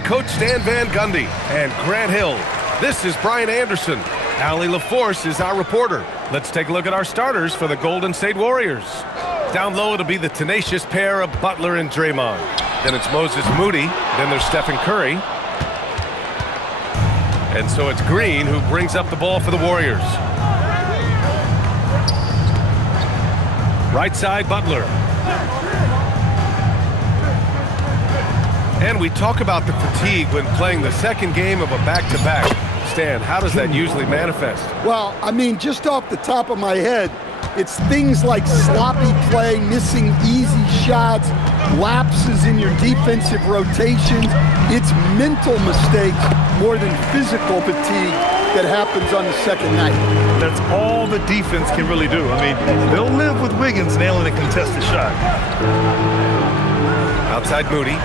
Coach Stan Van Gundy and Grant Hill. This is Brian Anderson. Allie LaForce is our reporter. Let's take a look at our starters for the Golden State Warriors. Down low, it'll be the tenacious pair of Butler and Draymond. Then it's Moses Moody. Then there's Stephen Curry. And so it's Green who brings up the ball for the Warriors. Right side, Butler. And we talk about the fatigue when playing the second game of a back-to-back. Stan, how does that usually manifest? Well, I mean, just off the top of my head, it's things like sloppy play, missing easy shots, lapses in your defensive rotations. It's mental mistakes more than physical fatigue that happens on the second night. That's all the defense can really do. I mean, they'll live with Wiggins nailing a contested shot. Outside Moody.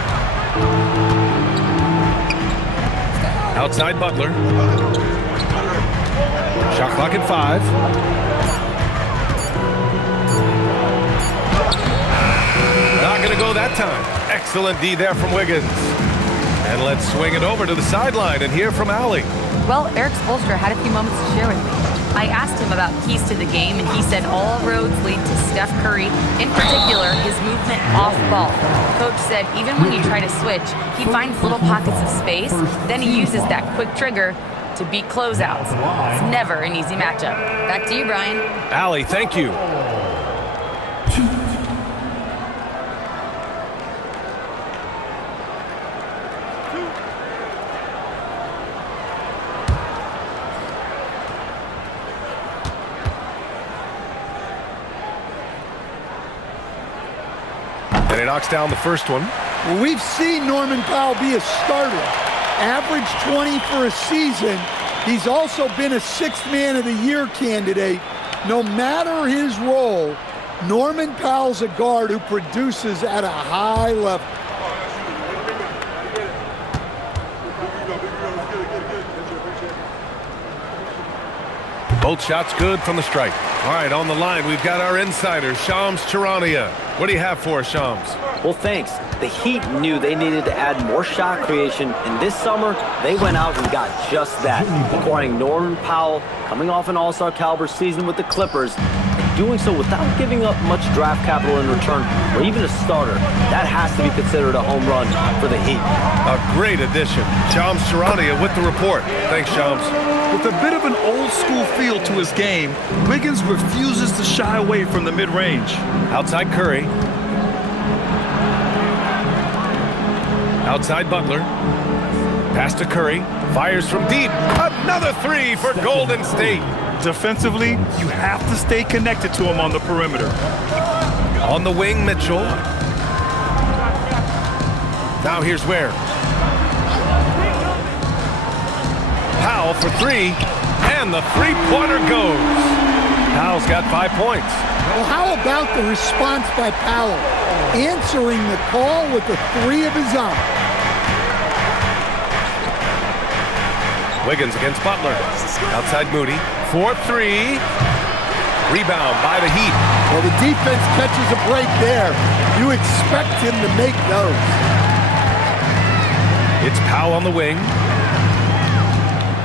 Outside Butler. Shot clock at 5. Not going to go that time. Excellent D there from Wiggins. And let's swing it over to the sideline and hear from Allie. Well, Eric Spoelstra had a few moments to share with me. I asked him about keys to the game, and he said all roads lead to Steph Curry, in particular, his movement off ball. Coach said even when you try to switch, he finds little pockets of space, then he uses that quick trigger to beat closeouts. It's never an easy matchup. Back to you, Brian. Allie, thank you. And he knocks down the first one. Well, we've seen Norman Powell be a starter. Average 20 for a season. He's also been a sixth man of the year candidate. No matter his role, Norman Powell's a guard who produces at a high level. Both shots good from the stripe. All right, on the line, we've got our insider, Shams Charania. What do you have for us, Shams? Well, thanks. The Heat knew they needed to add more shot creation, and this summer, they went out and got just that, acquiring Norman Powell, coming off an all-star caliber season with the Clippers, and doing so without giving up much draft capital in return, or even a starter. That has to be considered a home run for the Heat. A great addition. Shams Charania with the report. Thanks, Shams. With a bit of an old-school feel to his game, Wiggins refuses to shy away from the mid-range. Outside Curry. Outside Butler. Pass to Curry. Fires from deep. Another three for Golden State. Defensively, you have to stay connected to him on the perimeter. On the wing, Mitchell. Now here's Ware. Powell for three, and the three-pointer goes. Powell's got 5 points. Well, how about the response by Powell? Answering the call with a three of his own. Wiggins against Butler. Outside Moody. 4-3. Rebound by the Heat. Well, the defense catches a break there. You expect him to make those. It's Powell on the wing.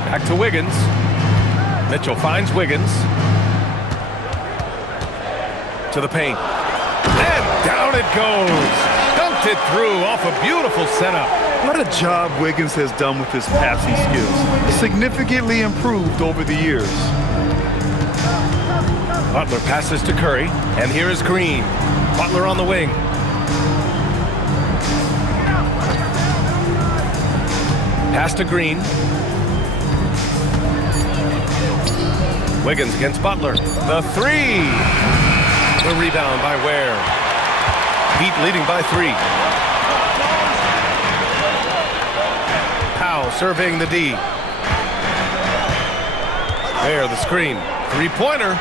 Back to Wiggins. Mitchell finds Wiggins. To the paint. And down it goes. Dunked it through off a beautiful setup. What a job Wiggins has done with his passing skills. Significantly improved over the years. Butler passes to Curry. And here is Green. Butler on the wing. Pass to Green. Wiggins against Butler. The three. The rebound by Ware. Heat leading by 3. Powell surveying the D. There, the screen. Three-pointer.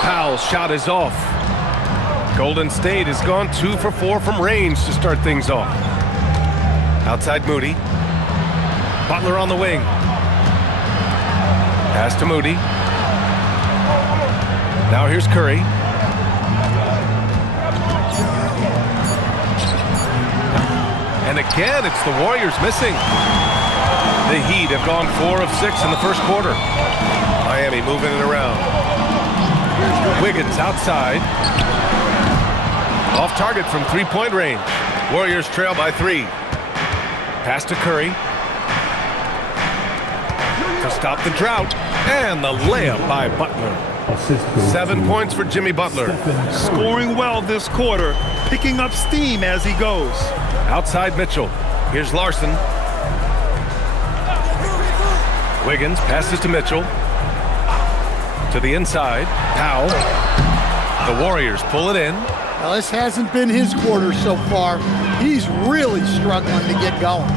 Powell's shot is off. Golden State has gone 2 for 4 from range to start things off. Outside Moody. Butler on the wing. Pass to Moody. Now here's Curry. And again, it's the Warriors missing. The Heat have gone 4 of 6 in the first quarter. Miami moving it around. Wiggins outside. Off target from three-point range. Warriors trail by 3. Pass to Curry. To stop the drought. And the layup by Butler. 7 points for Jimmy Butler. Scoring well this quarter, picking up steam as he goes. Outside Mitchell. Here's Larson. Wiggins passes to Mitchell. To the inside. Powell. The Warriors pull it in. Now, this hasn't been his quarter so far. He's really struggling to get going.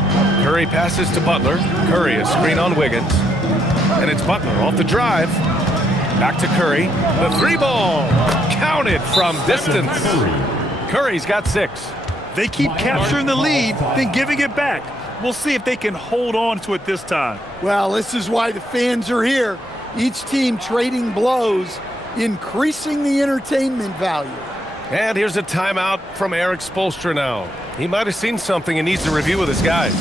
Curry passes to Butler. Curry a screen on Wiggins. And it's Butler off the drive. Back to Curry. The 3-ball. Counted from distance. Curry's got 6. They keep capturing the lead, then giving it back. We'll see if they can hold on to it this time. Well, this is why the fans are here. Each team trading blows, increasing the entertainment value. And here's a timeout from Eric Spoelstra now. He might have seen something and needs to review with his guys.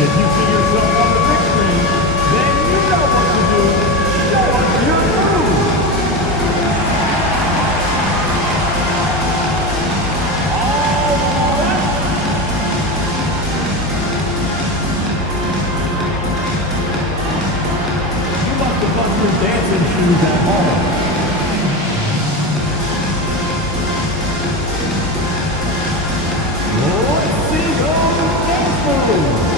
If you see yourself on the big screen, then you know what to do. Show us your move. You must have bought your dancing shoes at home. Let's see those dance moves.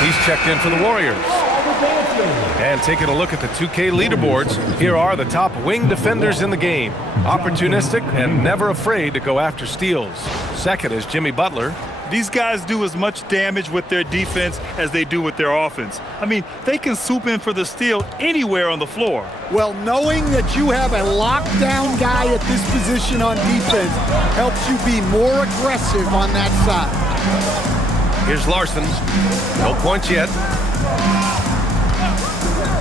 He's checked in for the Warriors. And taking a look at the 2K leaderboards, here are the top wing defenders in the game. Opportunistic and never afraid to go after steals. Second is Jimmy Butler. These guys do as much damage with their defense as they do with their offense. I mean, they can swoop in for the steal anywhere on the floor. Well, knowing that you have a lockdown guy at this position on defense helps you be more aggressive on that side. Here's Larson. No points yet.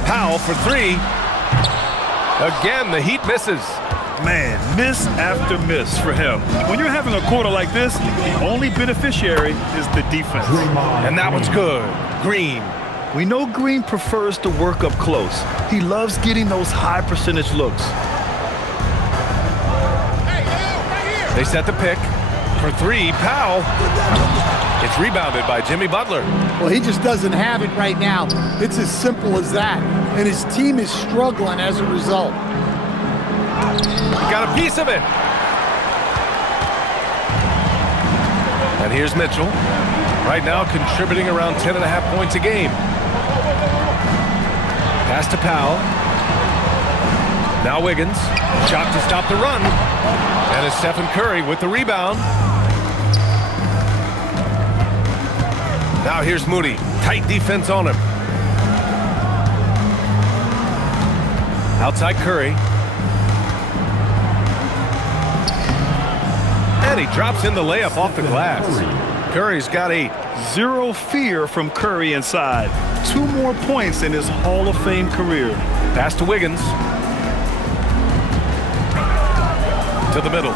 Powell for 3. Again, the Heat misses. Man, miss after miss for him. When you're having a quarter like this, the only beneficiary is the defense. And that one's good. Green. We know Green prefers to work up close. He loves getting those high percentage looks. They set the pick. For 3, Powell. It's rebounded by Jimmy Butler. Well, he just doesn't have it right now. It's as simple as that. And his team is struggling as a result. Got a piece of it. And here's Mitchell. Right now contributing around 10.5 points a game. Pass to Powell. Now Wiggins. Shot to stop the run. And it's Stephen Curry with the rebound. Now here's Moody. Tight defense on him. Outside Curry. And he drops in the layup off the glass. Curry's got 8. Zero fear from Curry inside. 2 more points in his Hall of Fame career. Pass to Wiggins. To the middle.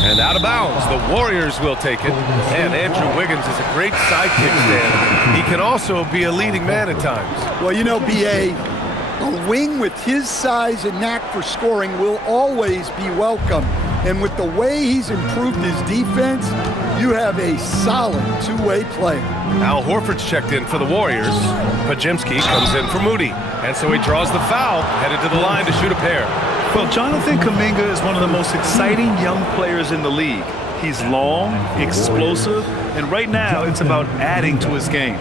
And out of bounds. The Warriors will take it. And Andrew Wiggins is a great sidekick stand. He can also be a leading man at times. Well, you know, B.A., a wing with his size and knack for scoring will always be welcome. And with the way he's improved his defense, you have a solid two-way player. Al Horford's checked in for the Warriors. Pajimski comes in for Moody. And so he draws the foul, headed to the line to shoot a pair. Well, Jonathan Kuminga is one of the most exciting young players in the league. He's long, explosive, and right now it's about adding to his game.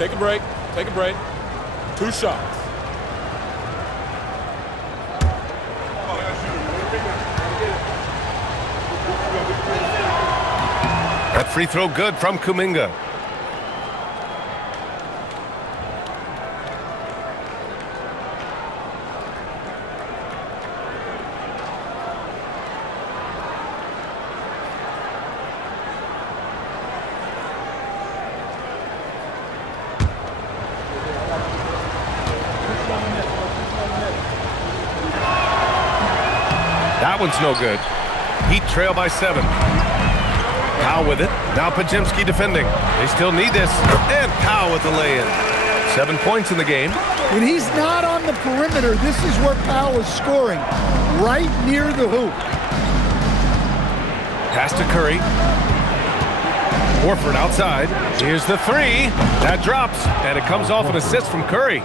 Take a break. Take a break. 2 shots. That free throw good from Kuminga. That one's no good. Heat trail by 7. Powell with it. Now Podziemski defending. They still need this. And Powell with the lay-in. 7 points in the game. When he's not on the perimeter, this is where Powell is scoring, right near the hoop. Pass to Curry. Horford outside. Here's the 3. That drops, and it comes off an assist from Curry.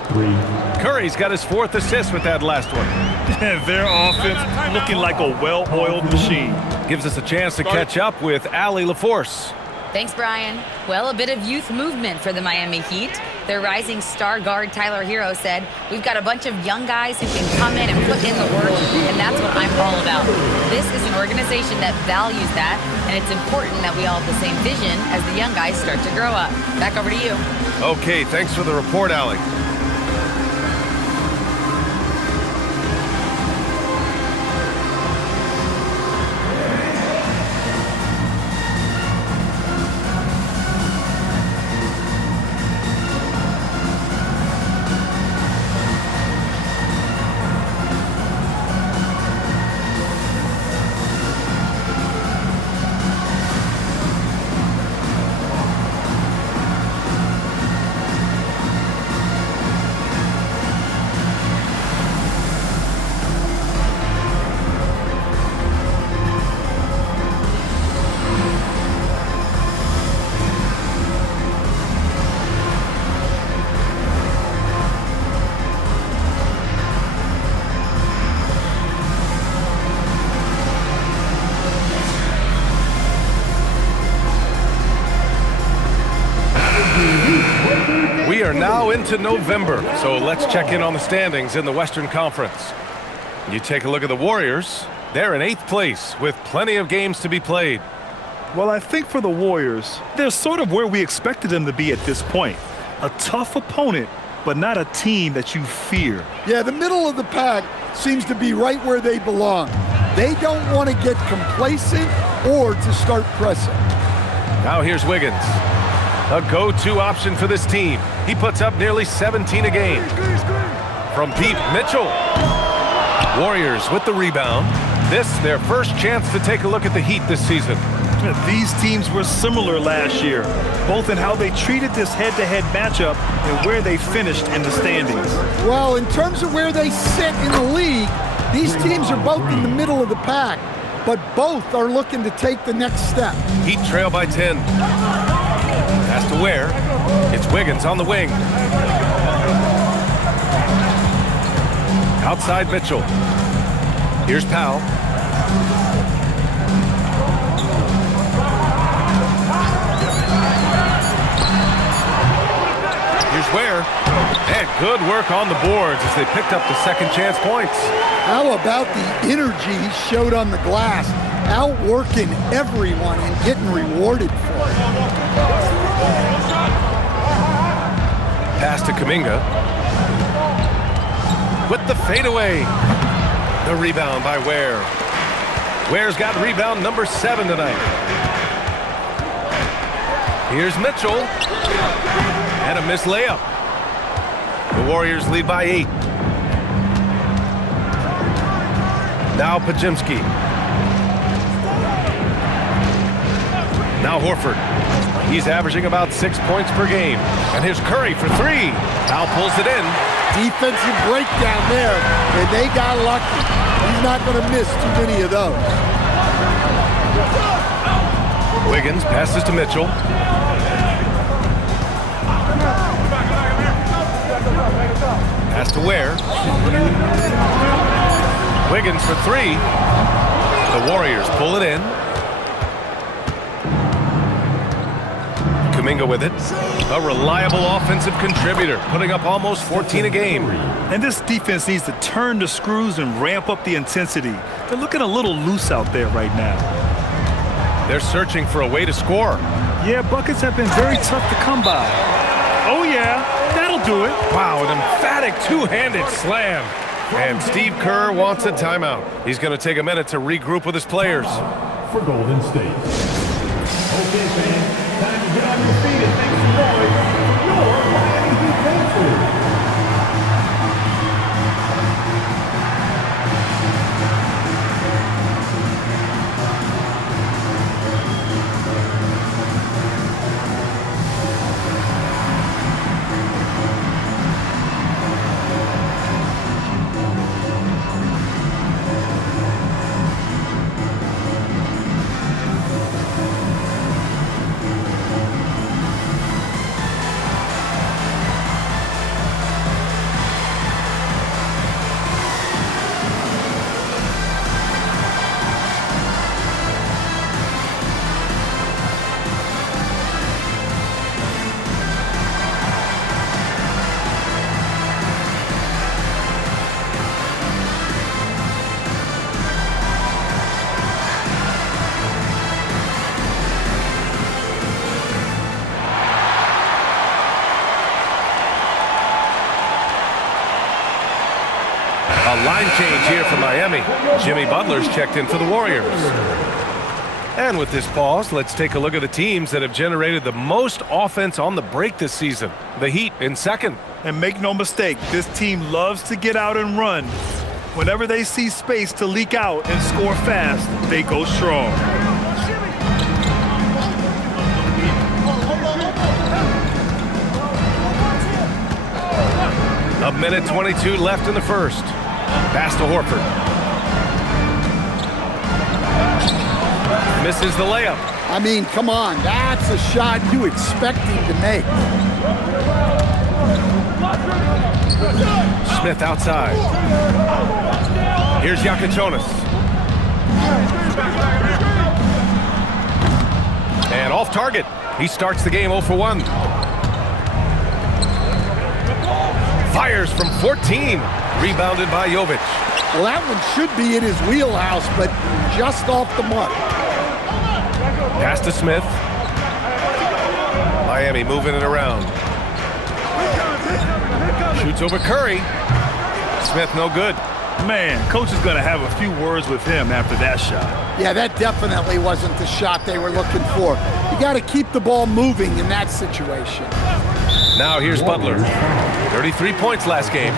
Curry's got his 4th assist with that last one. Their offense looking like a well-oiled machine. Gives us a chance to catch up with Allie LaForce. Thanks, Brian. Well, a bit of youth movement for the Miami Heat. Their rising star guard, Tyler Hero, said, "We've got a bunch of young guys who can come in and put in the work, and that's what I'm all about." This is an organization that values that, and it's important that we all have the same vision as the young guys start to grow up. Back over to you. Okay, thanks for the report, Allie. We are now into November, so let's check in on the standings in the Western Conference. You take a look at the Warriors. They're in 8th place with plenty of games to be played. Well, I think for the Warriors, they're sort of where we expected them to be at this point. A tough opponent, but not a team that you fear. Yeah, the middle of the pack seems to be right where they belong. They don't want to get complacent or to start pressing. Now here's Wiggins. A go-to option for this team. He puts up nearly 17 a game. From deep, Mitchell. Warriors with the rebound. This, their first chance to take a look at the Heat this season. These teams were similar last year, both in how they treated this head-to-head matchup and where they finished in the standings. Well, in terms of where they sit in the league, these teams are both in the middle of the pack, but both are looking to take the next step. Heat trail by 10. Pass to Ware. It's Wiggins on the wing. Outside Mitchell. Here's Powell. Here's Ware. And good work on the boards as they picked up the second chance points. How about the energy he showed on the glass, outworking everyone and getting rewarded for it. Pass to Kuminga. With the fadeaway. The rebound by Ware. Ware's got rebound number 7 tonight. Here's Mitchell. And a missed layup. The Warriors lead by 8. Now Podziemski. Now Horford. He's averaging about 6 points per game. And here's Curry for 3. Now pulls it in. Defensive breakdown there, and they got lucky. He's not going to miss too many of those. Wiggins passes to Mitchell. Pass to Ware. Wiggins for 3. The Warriors pull it in. Kuminga with it. A reliable offensive contributor, putting up almost 14 a game. And this defense needs to turn the screws and ramp up the intensity. They're looking a little loose out there right now. They're searching for a way to score. Yeah, buckets have been very tough to come by. Oh, yeah, that'll do it. Wow, an emphatic two-handed slam. And Steve Kerr wants a timeout. He's going to take a minute to regroup with his players. For Golden State. Okay, fans, time to get on your feet and make some noise for your Miami Heat Pacers. A line change here for Miami. Jimmy Butler's checked in for the Warriors. And with this pause, let's take a look at the teams that have generated the most offense on the break this season. The Heat in second. And make no mistake, this team loves to get out and run. Whenever they see space to leak out and score fast, they go strong. A minute 22 left in the first. Pass to Horford. Misses the layup. I mean, come on, that's a shot you expect him to make. Smith outside. Here's Yakichonis. And off target. He starts the game 0 for 1. Fires from 14. Rebounded by Jovic. Well, that one should be in his wheelhouse, but just off the mark. Pass to Smith. Miami moving it around. Shoots over Curry. Smith no good. Man, coach is going to have a few words with him after that shot. Yeah, that definitely wasn't the shot they were looking for. You got to keep the ball moving in that situation. Now here's Butler. 33 points last game.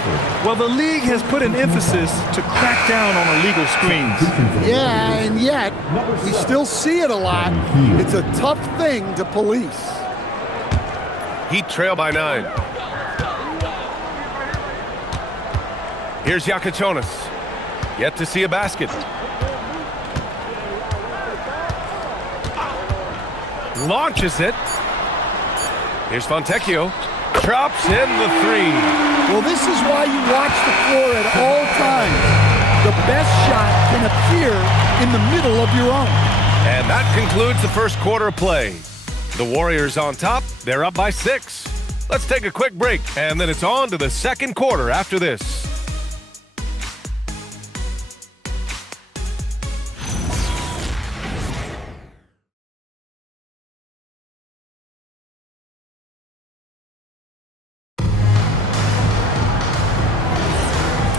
Well, the league has put an emphasis to crack down on illegal screens. Yeah, and yet we still see it a lot. It's a tough thing to police. Heat trail by 9. Here's Yakichonis. Yet to see a basket. Launches it. Here's Fontecchio. Drops in the 3. Well, this is why you watch the floor at all times. The best shot can appear in the middle of your own. And that concludes the first quarter of play. The Warriors on top. They're up by 6. Let's take a quick break, and then it's on to the second quarter after this.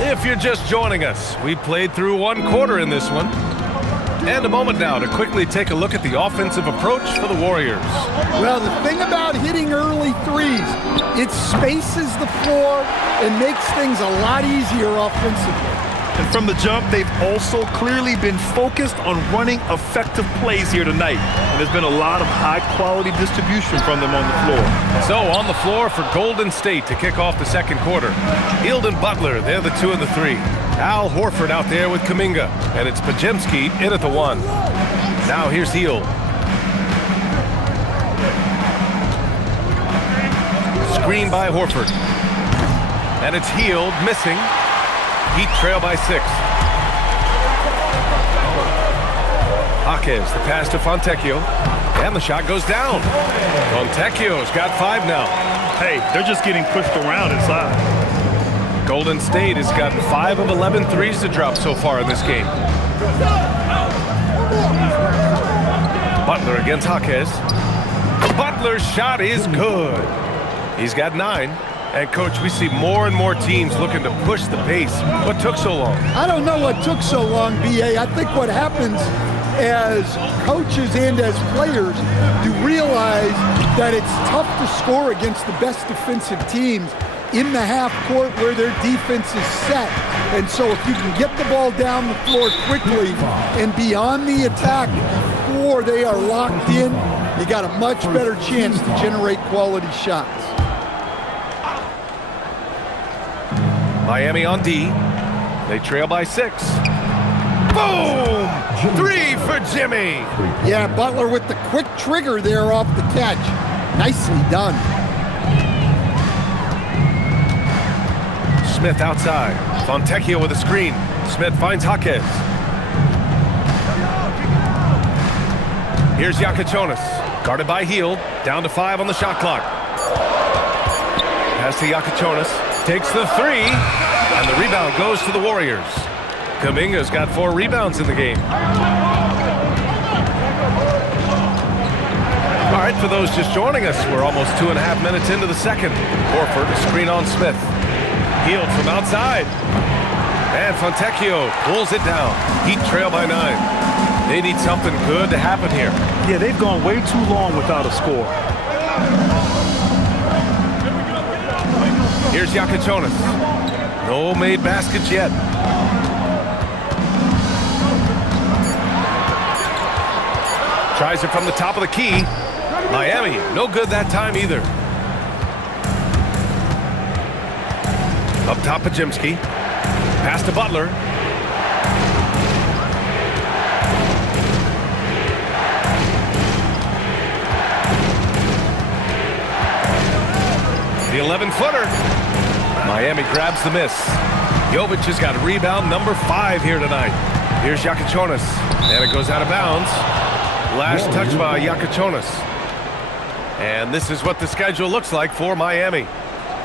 If you're just joining us, we played through one quarter in this one. And a moment now to quickly take a look at the offensive approach for the Warriors. Well, the thing about hitting early threes, it spaces the floor and makes things a lot easier offensively. And from the jump, they've also clearly been focused on running effective plays here tonight. And there's been a lot of high-quality distribution from them on the floor. So on the floor for Golden State to kick off the second quarter. Hield and Butler, they're the 2 and the 3. Al Horford out there with Kuminga. And it's Podziemski in at the 1. Now here's Hield. Screen by Horford. And it's Hield missing. Heat trail by 6. Jaquez, the pass to Fontecchio. And the shot goes down. Fontecchio's got 5 now. Hey, they're just getting pushed around inside. Golden State has gotten 5 of 11 threes to drop so far in this game. Butler against Jaquez. Butler's shot is good. He's got 9. And, Coach, we see more and more teams looking to push the pace. What took so long? I don't know what took so long, B.A. I think what happens as coaches and as players, you realize that it's tough to score against the best defensive teams in the half court where their defense is set. And so if you can get the ball down the floor quickly and be on the attack before they are locked in, you got a much better chance to generate quality shots. Miami on D. They trail by 6. Boom! 3 for Jimmy. Yeah, Butler with the quick trigger there off the catch. Nicely done. Smith outside. Fontecchio with a screen. Smith finds Jaquez. Here's Iacochonis. Guarded by Hield. Down to 5 on the shot clock. Pass to Iacochonis. Takes the 3. And the rebound goes to the Warriors. Kuminga's got 4 rebounds in the game. All right, for those just joining us, we're almost 2.5 minutes into the second. Horford, screen on Smith. Hield from outside. And Fontecchio pulls it down. Heat trail by 9. They need something good to happen here. Yeah, they've gone way too long without a score. Here's Iacochonis. No made baskets yet. Tries it from the top of the key. Miami, no good that time either. Up top, Pajimski. Pass to Butler. The 11-footer. Miami grabs the miss. Jovic has got rebound number 5 here tonight. Here's Iacochonis. And it goes out of bounds. Last touch by Iacochonis. And this is what the schedule looks like for Miami.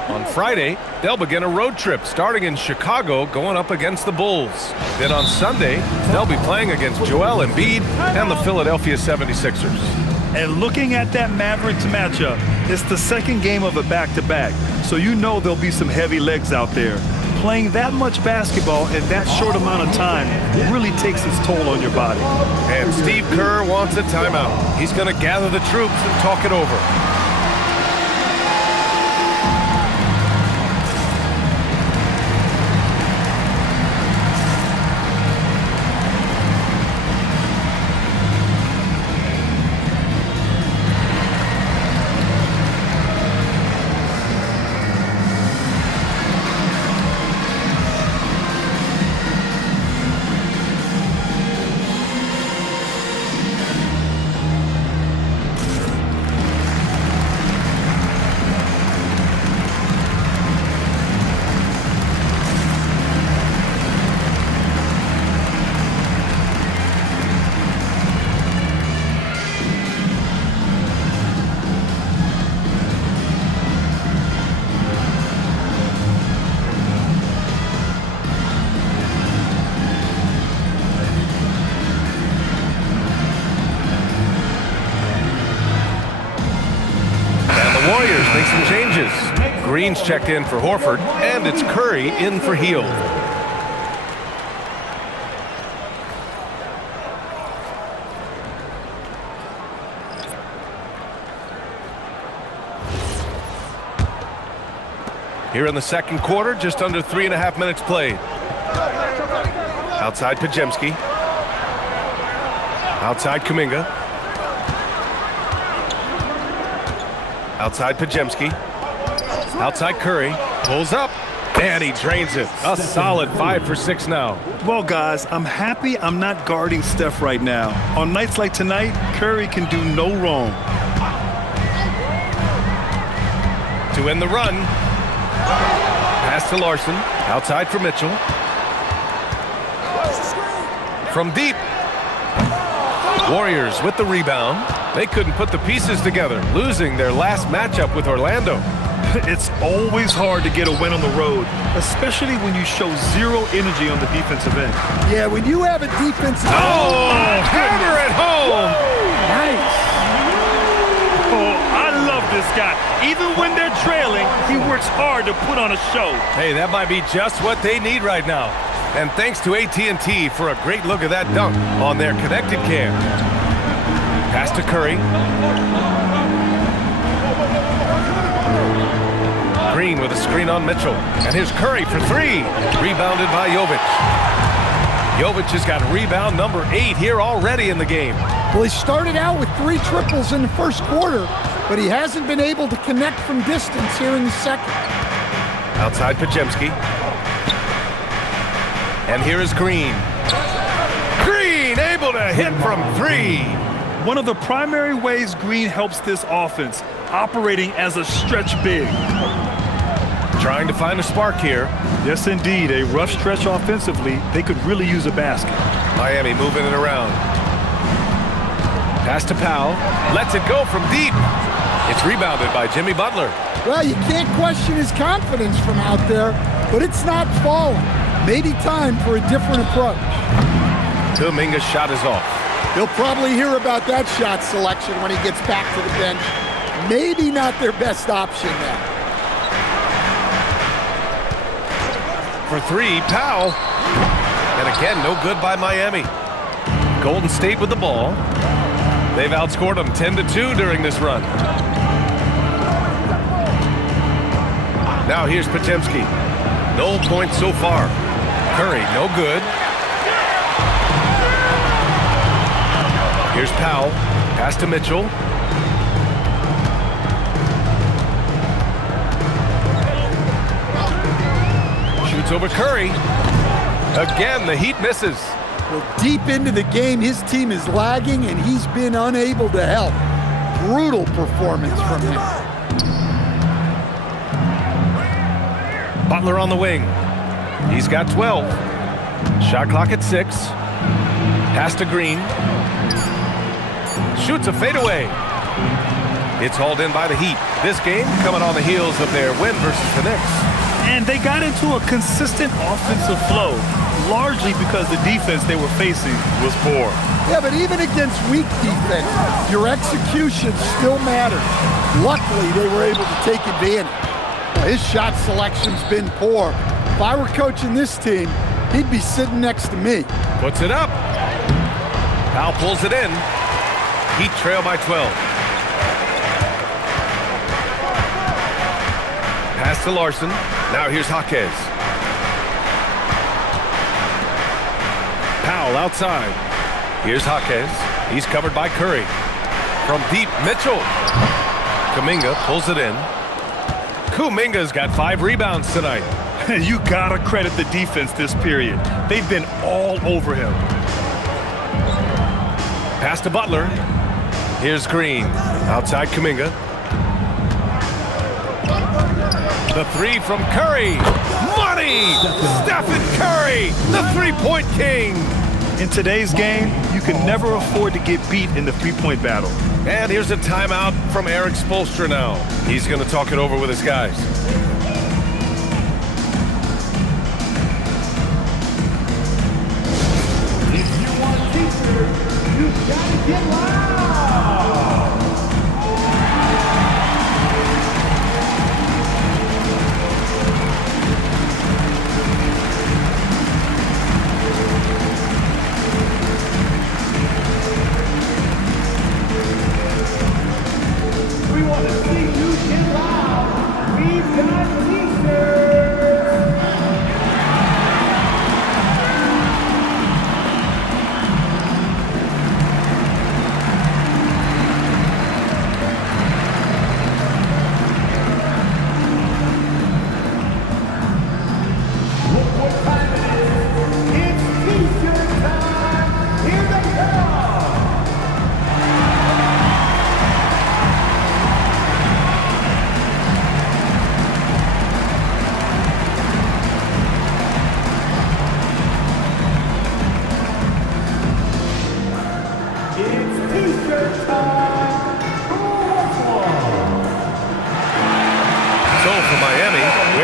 On Friday, they'll begin a road trip starting in Chicago, going up against the Bulls. Then on Sunday, they'll be playing against Joel Embiid and the Philadelphia 76ers. And looking at that Mavericks matchup, it's the second game of a back-to-back, so you know there'll be some heavy legs out there. Playing that much basketball in that short amount of time really takes its toll on your body. And Steve Kerr wants a timeout. He's going to gather the troops and talk it over. Warriors make some changes. Green's checked in for Horford, and it's Curry in for Hield. Here in the second quarter, just under 3.5 minutes played. Outside Pajemski. Outside Kuminga. Outside Pajemski. Outside Curry. Pulls up. And he drains it. A solid 5 for 6 now. Well, guys, I'm happy I'm not guarding Steph right now. On nights like tonight, Curry can do no wrong. To end the run. Pass to Larson. Outside for Mitchell. From deep. Warriors with the rebound. They couldn't put the pieces together, losing their last matchup with Orlando. It's always hard to get a win on the road, especially when you show zero energy on the defensive end. Yeah, when you have a defensive... Hammer at home! Nice. Oh, I love this guy. Even when they're trailing, he works hard to put on a show. Hey, that might be just what they need right now. And thanks to AT&T for a great look at that dunk on their connected cam. Pass to Curry. Green with a screen on Mitchell. And here's Curry for three. Rebounded by Jovic. Jovic has got rebound number 8 here already in the game. Well, he started out with 3 triples in the first quarter, but he hasn't been able to connect from distance here in the second. Outside Podziemski. And here is Green. Green able to hit from 3. One of the primary ways Green helps this offense, operating as a stretch big. Trying to find a spark here. Yes, indeed. A rough stretch offensively. They could really use a basket. Miami moving it around. Pass to Powell. Lets it go from deep. It's rebounded by Jimmy Butler. Well, you can't question his confidence from out there, but it's not falling. Maybe time for a different approach. Kuminga's shot is off. He'll probably hear about that shot selection when he gets back to the bench. Maybe not their best option now. For 3, Powell. And again, no good by Miami. Golden State with the ball. They've outscored them 10-2 during this run. Now here's Podziemski. No points so far. Curry, no good. Here's Powell. Pass to Mitchell. Shoots over Curry. Again, the Heat misses. Well, deep into the game, his team is lagging, and he's been unable to help. Brutal performance from him. Butler on the wing. He's got 12. Shot clock at 6. Pass to Green. Shoots a fadeaway. It's hauled in by the Heat. This game coming on the heels of their win versus the Knicks. And they got into a consistent offensive flow, largely because the defense they were facing was poor. Yeah, but even against weak defense, your execution still matters. Luckily, they were able to take advantage. Now, his shot selection's been poor. If I were coaching this team, he'd be sitting next to me. Puts it up. Powell pulls it in. Heat trail by 12. Pass to Larson. Now here's Jaquez. Powell outside. Here's Jaquez. He's covered by Curry. From deep, Mitchell. Kuminga pulls it in. Kuminga's got 5 rebounds tonight. You gotta credit the defense this period. They've been all over him. Pass to Butler. Here's Green. Outside Kuminga. The 3 from Curry. Money! Stephen Curry, the three-point king. In today's game, you can never afford to get beat in the three-point battle. And here's a timeout from Eric Spoelstra now. He's going to talk it over with his guys. If you want teachers, you gotta get loud. We want to see you get loud. We've got teachers.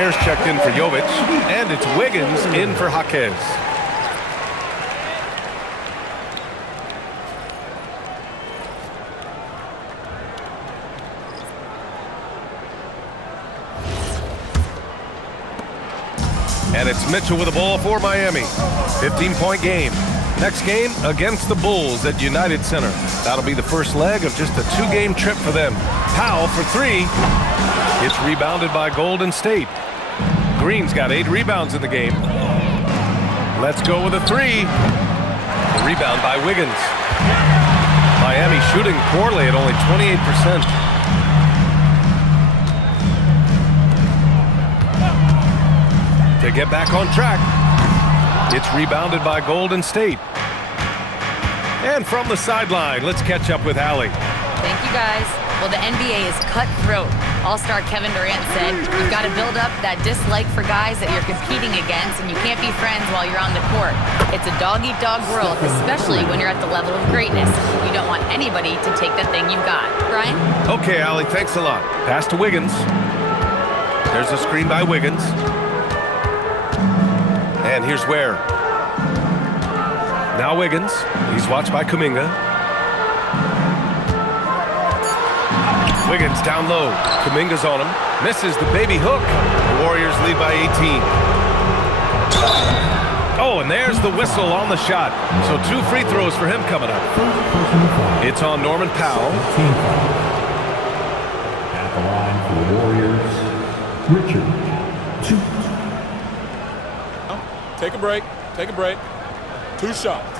Nurse checked in for Jovic, and it's Wiggins in for Jaquez. And it's Mitchell with the ball for Miami. 15-point game. Next game against the Bulls at United Center. That'll be the first leg of just a 2-game trip for them. Powell for 3. It's rebounded by Golden State. Green's got 8 rebounds in the game. Let's go with a 3. The rebound by Wiggins. Miami shooting poorly at only 28%. To get back on track, it's rebounded by Golden State. And from the sideline, let's catch up with Allie. Thank you, guys. Well, the NBA is cutthroat. All-star Kevin Durant said, you've got to build up that dislike for guys that you're competing against, and you can't be friends while you're on the court. It's a dog-eat-dog world, especially when you're at the level of greatness. You don't want anybody to take the thing you've got. Brian? Okay, Allie, thanks a lot. Pass to Wiggins. There's a screen by Wiggins. And here's Ware. Now Wiggins. He's watched by Kuminga. Wiggins down low. Kuminga's on him. Misses the baby hook. The Warriors lead by 18. Oh, and there's the whistle on the shot. So 2 free throws for him coming up. It's on Norman Powell. At the line for the Warriors, Richard. 2. Take a break. Take a break. 2 shots.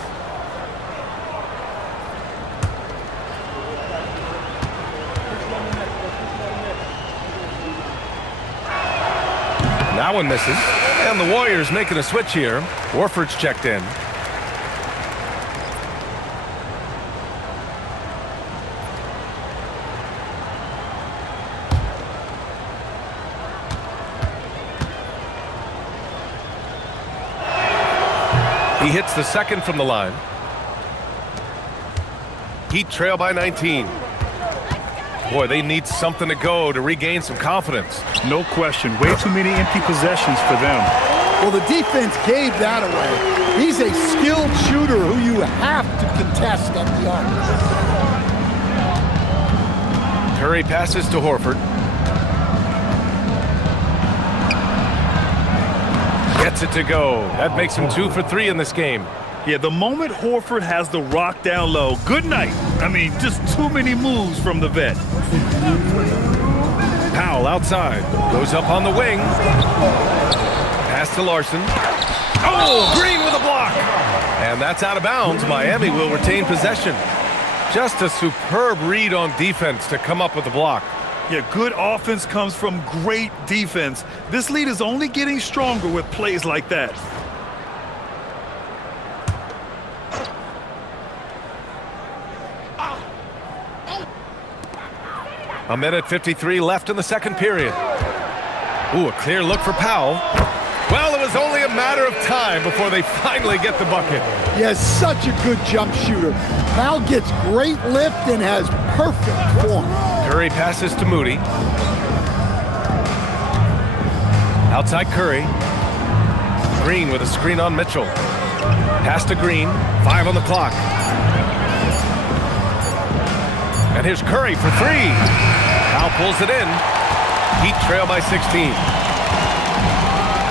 That one misses. And the Warriors making a switch here. Horford's checked in. He hits the second from the line. Heat trail by 19. Boy, they need something to go to regain some confidence. No question. Way too many empty possessions for them. Well, the defense gave that away. He's a skilled shooter who you have to contest at the arc. Curry passes to Horford. Gets it to go. That makes him 2 for 3 in this game. Yeah, the moment Horford has the rock down low, good night. I mean, just too many moves from the vet. Powell outside. Goes up on the wing. Pass to Larson. Oh, Green with a block. And that's out of bounds. Miami will retain possession. Just a superb read on defense to come up with the block. Yeah, good offense comes from great defense. This lead is only getting stronger with plays like that. A minute 53 left in the second period. Ooh, a clear look for Powell. Well, it was only a matter of time before they finally get the bucket. Yes, such a good jump shooter. Powell gets great lift and has perfect form. Curry passes to Moody. Outside Curry. Green with a screen on Mitchell. Pass to Green. 5 on the clock. And here's Curry for 3. Powell pulls it in. Heat trail by 16.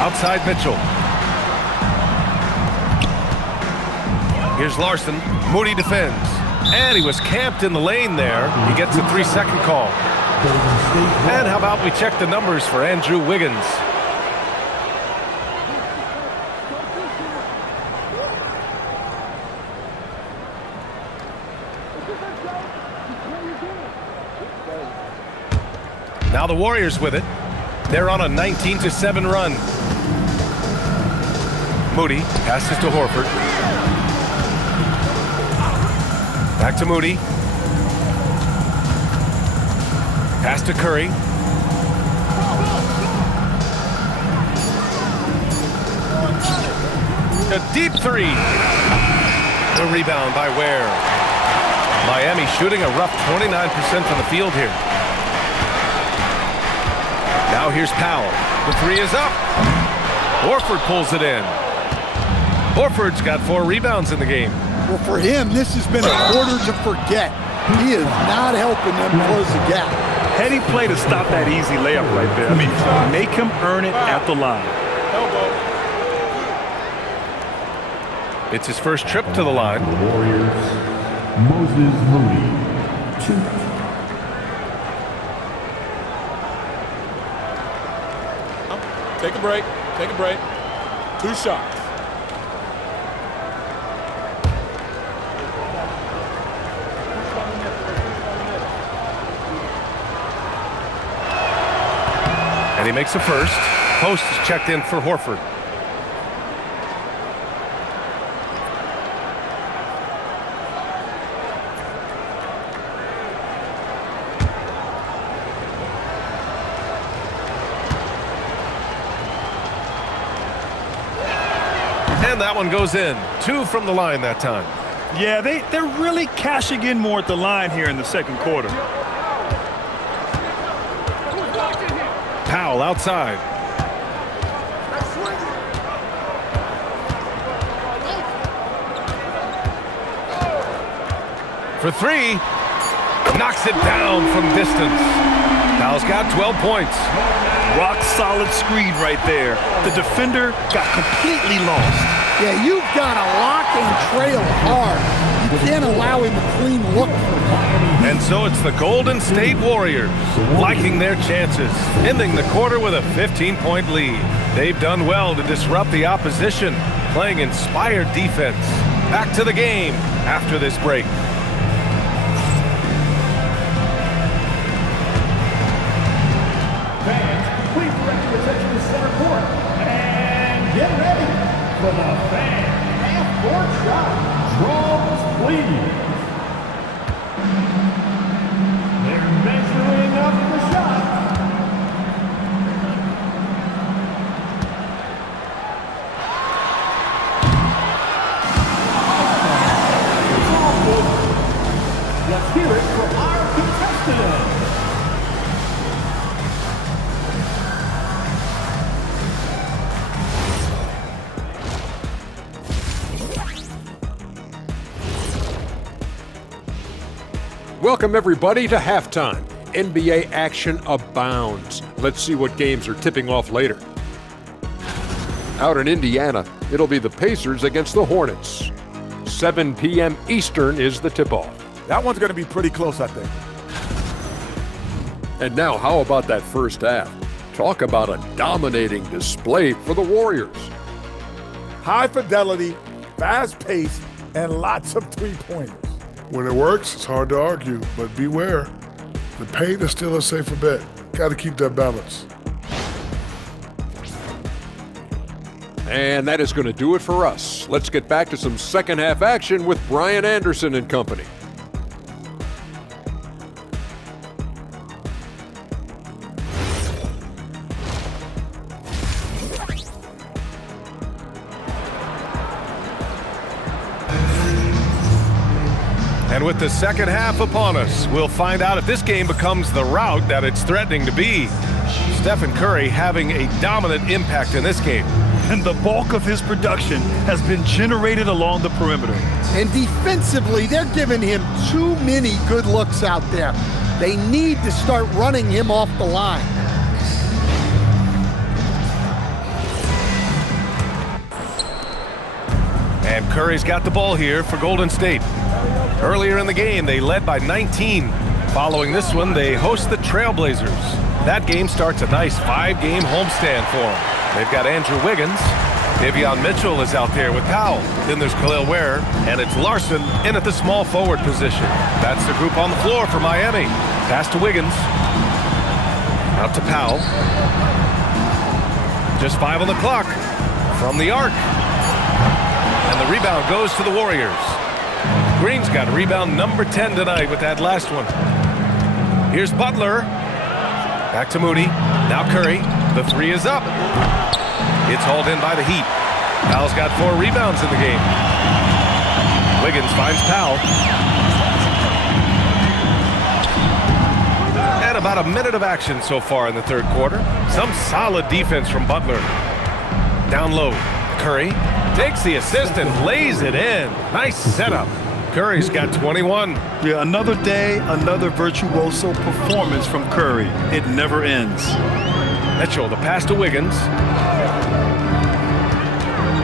Outside Mitchell. Here's Larson. Moody defends. And he was camped in the lane there. He gets a 3-second call. And how about we check the numbers for Andrew Wiggins? Now the Warriors with it. They're on a 19-7 run. Moody passes to Horford. Back to Moody. Pass to Curry. A deep 3. The rebound by Ware. Miami shooting a rough 29% from the field here. Now here's Powell. The three is up. Horford pulls it in. Horford's got 4 rebounds in the game. Well, for him, this has been a quarter to forget. He is not helping them close the gap. Heady play to stop that easy layup right there. I mean, make him earn it at the line. It's his first trip to the line. The Warriors, Moses Moody, 2. Take a break. Take a break. 2 shots. And he makes a first. Post is checked in for Horford. And that one goes in. 2 from the line that time. Yeah, they're really cashing in more at the line here in the second quarter. Powell outside. For 3. Knocks it down from distance. Powell's got 12 points. Rock solid screen right there. The defender got completely lost. Yeah, you've got to lock and trail hard. You can't allow him a clean look for that. And so it's the Golden State Warriors liking their chances, ending the quarter with a 15-point lead. They've done well to disrupt the opposition, playing inspired defense. Back to the game after this break. Fans, please direct your attention to center court. And get ready for the fan half-court shot. Draws, please. They're measuring up the shot. Let's hear it for our contestant. Welcome, everybody, to halftime. NBA action abounds. Let's see what games are tipping off later. Out in Indiana, it'll be the Pacers against the Hornets. 7 p.m. Eastern is the tip-off. That one's going to be pretty close, I think. And now, how about that first half? Talk about a dominating display for the Warriors. High fidelity, fast pace, and lots of three-pointers. When it works, it's hard to argue, but beware. The paint is still a safer bet. Got to keep that balance. And that is going to do it for us. Let's get back to some second half action with Brian Anderson and company. And with the second half upon us, we'll find out if this game becomes the rout that it's threatening to be. Stephen Curry having a dominant impact in this game. And the bulk of his production has been generated along the perimeter. And defensively, they're giving him too many good looks out there. They need to start running him off the line. And Curry's got the ball here for Golden State. Earlier in the game, they led by 19. Following this one, they host the Trailblazers. That game starts a nice 5-game homestand for them. They've got Andrew Wiggins. Davion Mitchell is out there with Powell. Then there's Khalil Ware, and it's Larson in at the small forward position. That's the group on the floor for Miami. Pass to Wiggins. Out to Powell. Just 5 on the clock. From the arc. And the rebound goes to the Warriors. Green's got rebound number 10 tonight with that last one. Here's Butler. Back to Moody. Now Curry. The three is up. It's hauled in by the Heat. Powell's got 4 rebounds in the game. Wiggins finds Powell. And about a minute of action so far in the third quarter. Some solid defense from Butler. Down low, Curry takes the assist and lays it in. Nice setup. Curry's got 21. Yeah, another day, another virtuoso performance from Curry. It never ends. Mitchell, the pass to Wiggins.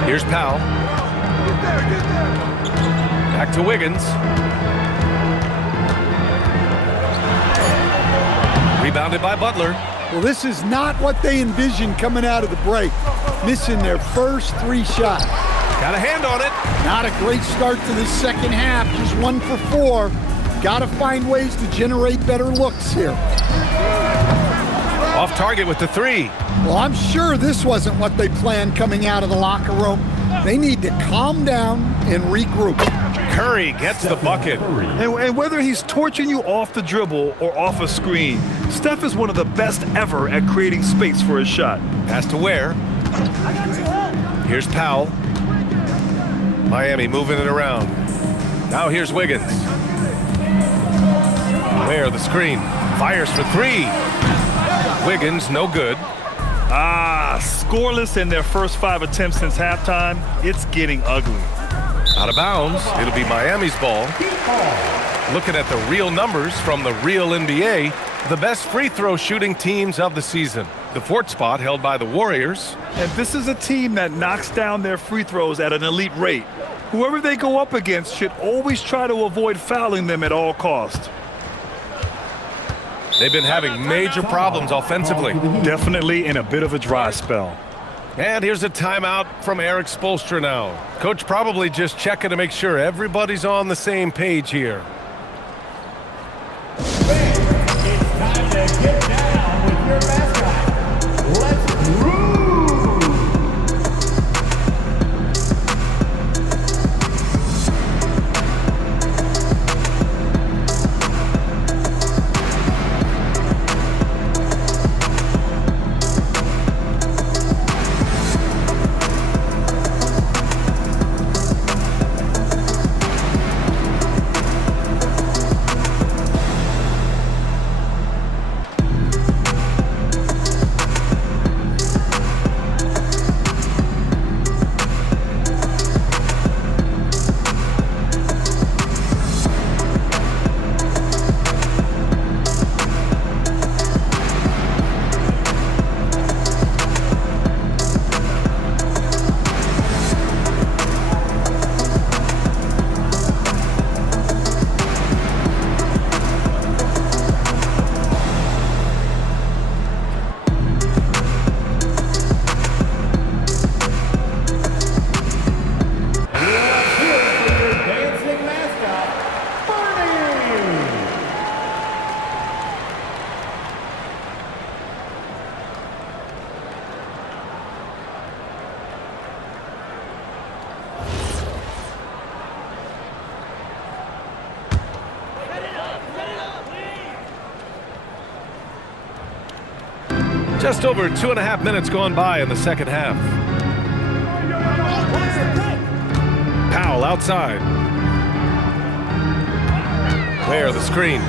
Here's Powell. Back to Wiggins. Rebounded by Butler. Well, this is not what they envisioned coming out of the break. Missing their first 3 shots. Got a hand on it. Not a great start to the second half. Just 1 for 4. Got to find ways to generate better looks here. Off target with the 3. Well, I'm sure this wasn't what they planned coming out of the locker room. They need to calm down and regroup. Curry gets the bucket. And whether he's torching you off the dribble or off a screen, Steph is one of the best ever at creating space for his shot. Pass to Ware. Here's Powell. Miami moving it around. Now here's Wiggins. Ware, the screen. Fires for 3. Wiggins, no good. Scoreless in their first 5 attempts since halftime. It's getting ugly. Out of bounds. It'll be Miami's ball. Looking at the real numbers from the real NBA, the best free throw shooting teams of the season. The 4th spot held by the Warriors. And this is a team that knocks down their free throws at an elite rate. Whoever they go up against should always try to avoid fouling them at all costs. They've been having major problems offensively. Definitely in a bit of a dry spell. And here's a timeout from Eric Spoelstra now. Coach probably just checking to make sure everybody's on the same page here. It's time to get down with your mascot. Let's groove! Just over 2.5 minutes gone by in the second half. Powell outside. Ware, the screen.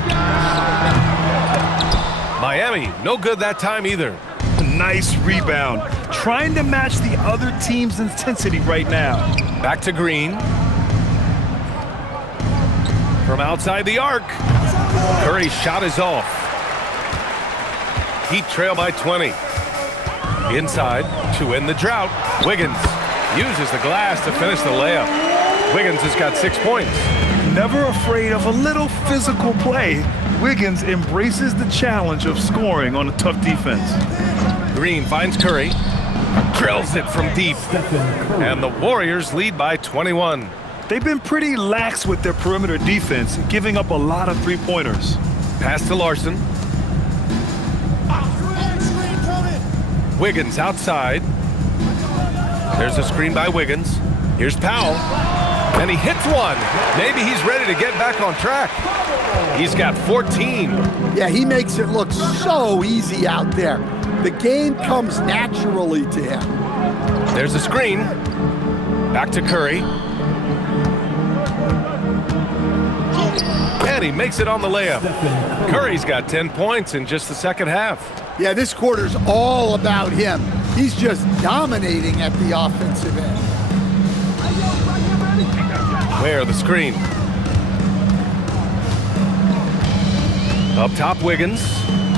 Miami, no good that time either. Nice rebound. Trying to match the other team's intensity right now. Back to Green. From outside the arc. Curry's shot is off. Heat trail by 20. Inside to end the drought. Wiggins uses the glass to finish the layup. Wiggins has got 6 points. Never afraid of a little physical play, Wiggins embraces the challenge of scoring on a tough defense. Green finds Curry. Drills it from deep. And the Warriors lead by 21. They've been pretty lax with their perimeter defense, giving up a lot of three-pointers. Pass to Larson. Wiggins outside. There's a screen by Wiggins. Here's Powell. And he hits one. Maybe he's ready to get back on track. He's got 14. Yeah, he makes it look so easy out there. The game comes naturally to him. There's a screen. Back to Curry. And he makes it on the layup. Curry's got 10 points in just the second half. Yeah, this quarter's all about him. He's just dominating at the offensive end. Where the screen. Up top, Wiggins.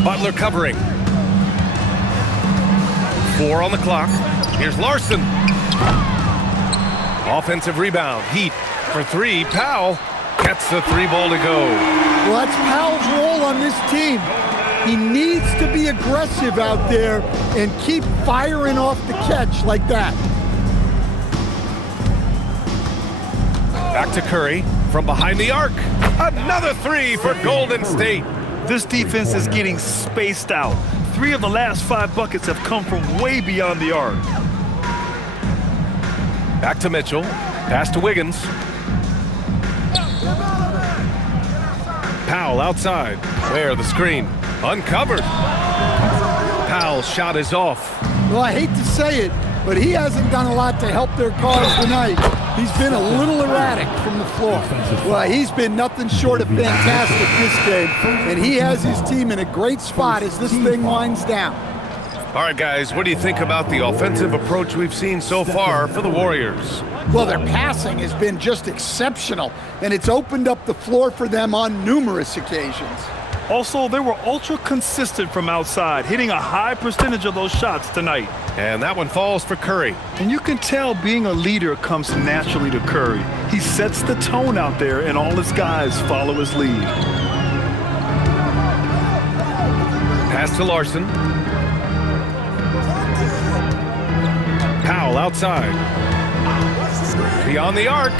Butler covering. 4 on the clock. Here's Larson. Offensive rebound. Heat for 3. Powell gets the 3 ball to go. Well, that's Powell's role on this team. He needs to be aggressive out there and keep firing off the catch like that. Back to Curry from behind the arc. Another 3 for Golden State. This defense is getting spaced out. 3 of the last 5 buckets have come from way beyond the arc. Back to Mitchell. Pass to Wiggins. Powell outside. Where the screen. Uncovered. Powell's shot is off. Well, I hate to say it, but he hasn't done a lot to help their cause tonight. He's been a little erratic from the floor. Well, he's been nothing short of fantastic this game, and he has his team in a great spot as this thing winds down. All right, guys, what do you think about the offensive approach we've seen so far for the Warriors? Well, their passing has been just exceptional, and it's opened up the floor for them on numerous occasions. Also, they were ultra consistent from outside, hitting a high percentage of those shots tonight. And that one falls for Curry. And you can tell being a leader comes naturally to Curry. He sets the tone out there, and all his guys follow his lead. Pass to Larson. Powell outside. Beyond the arc.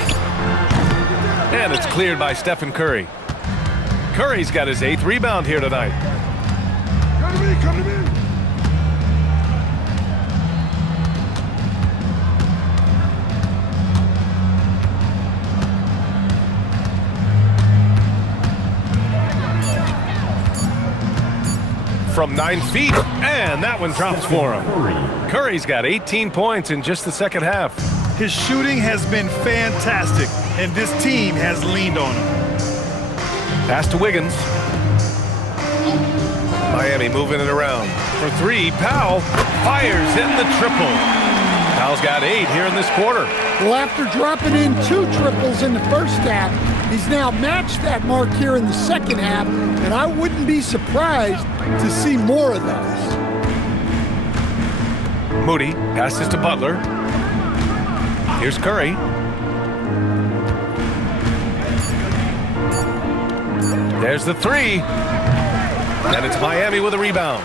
And it's cleared by Stephen Curry. Curry's got his 8th rebound here tonight. Come to me. From 9 feet, and that one drops for him. Curry's got 18 points in just the second half. His shooting has been fantastic, and this team has leaned on him. Pass to Wiggins. Miami moving it around. For 3, Powell fires in the triple. Powell's got 8 here in this quarter. Well, after dropping in 2 triples in the first half, he's now matched that mark here in the second half, and I wouldn't be surprised to see more of those. Moody passes to Butler. Here's Curry. There's the 3. And it's Miami with a rebound.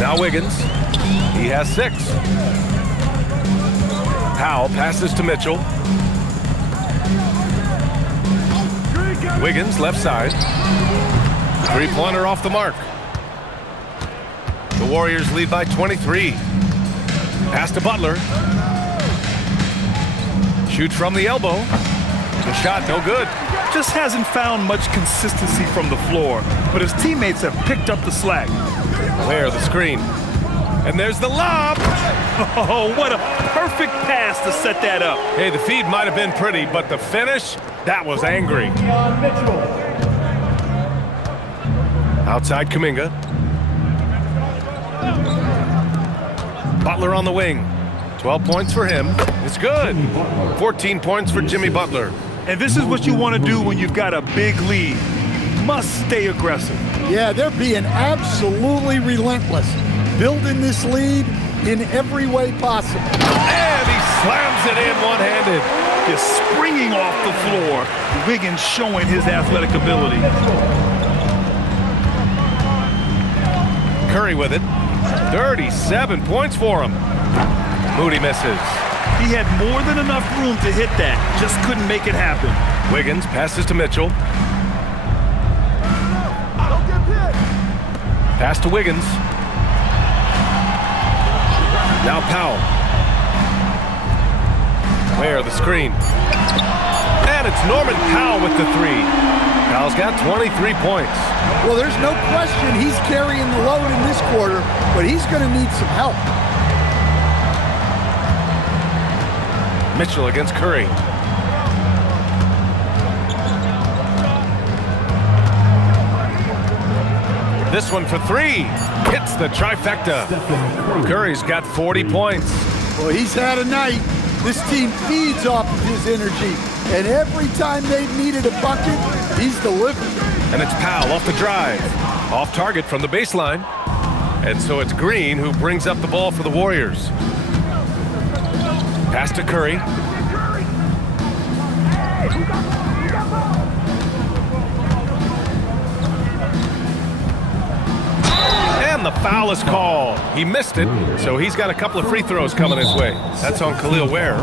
Now Wiggins. He has 6. Powell passes to Mitchell. Wiggins left side. 3-pointer off the mark. The Warriors lead by 23. Pass to Butler. Shoots from the elbow. The shot no good. Just hasn't found much consistency from the floor, but his teammates have picked up the slack. Where the screen. And there's the lob. Oh, what a perfect pass to set that up. Hey, the feed might have been pretty, but the finish, that was angry. Outside Kuminga. Butler on the wing. 12 points for him. It's good. 14 points for Jimmy Butler. And this is what you want to do when you've got a big lead. Must stay aggressive. Yeah, they're being absolutely relentless, building this lead in every way possible. And he slams it in one-handed. Just springing off the floor. Wiggins showing his athletic ability. Curry with it. 37 points for him. Moody misses. He had more than enough room to hit that. Just couldn't make it happen. Wiggins passes to Mitchell. Pass to Wiggins. Now Powell. Where the screen. And it's Norman Powell with the 3. Powell's got 23 points. Well, there's no question he's carrying the load in this quarter, but he's going to need some help. Mitchell against Curry. This one for three. Hits the trifecta. Curry's got 40 points. Well, he's had a night. This team feeds off of his energy, and every time they've needed a bucket, he's delivered. And it's Powell off the drive. Off target from the baseline. And so it's Green who brings up the ball for the Warriors. Pass to Curry. And the foul is called. He missed it, so he's got a couple of free throws coming his way. That's on Khalil Ware.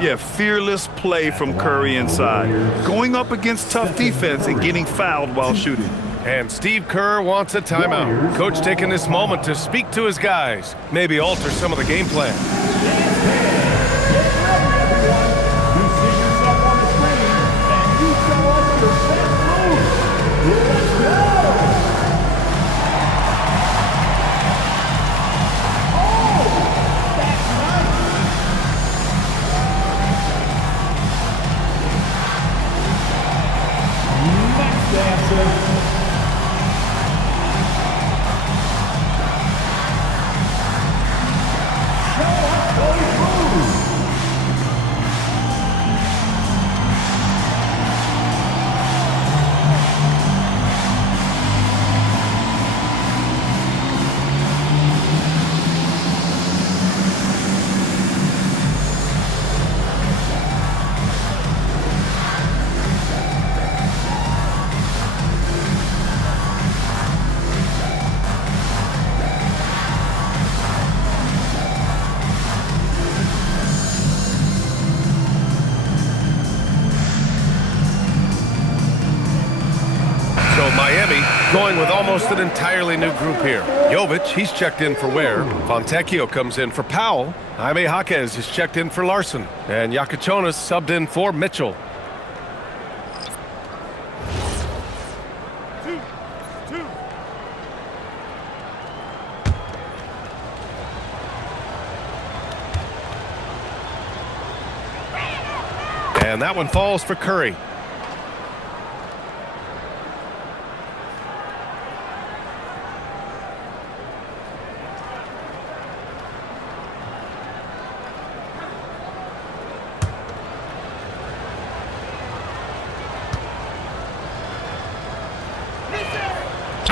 Yeah, fearless play from Curry inside. Going up against tough defense and getting fouled while shooting. And Steve Kerr wants a timeout. Coach taking this moment to speak to his guys. Maybe alter some of the game plan. Going with almost an entirely new group here. Jovic, he's checked in for Ware. Fontecchio comes in for Powell. Jaime Jaquez is checked in for Larson. And Yakachonis subbed in for Mitchell. And that one falls for Curry.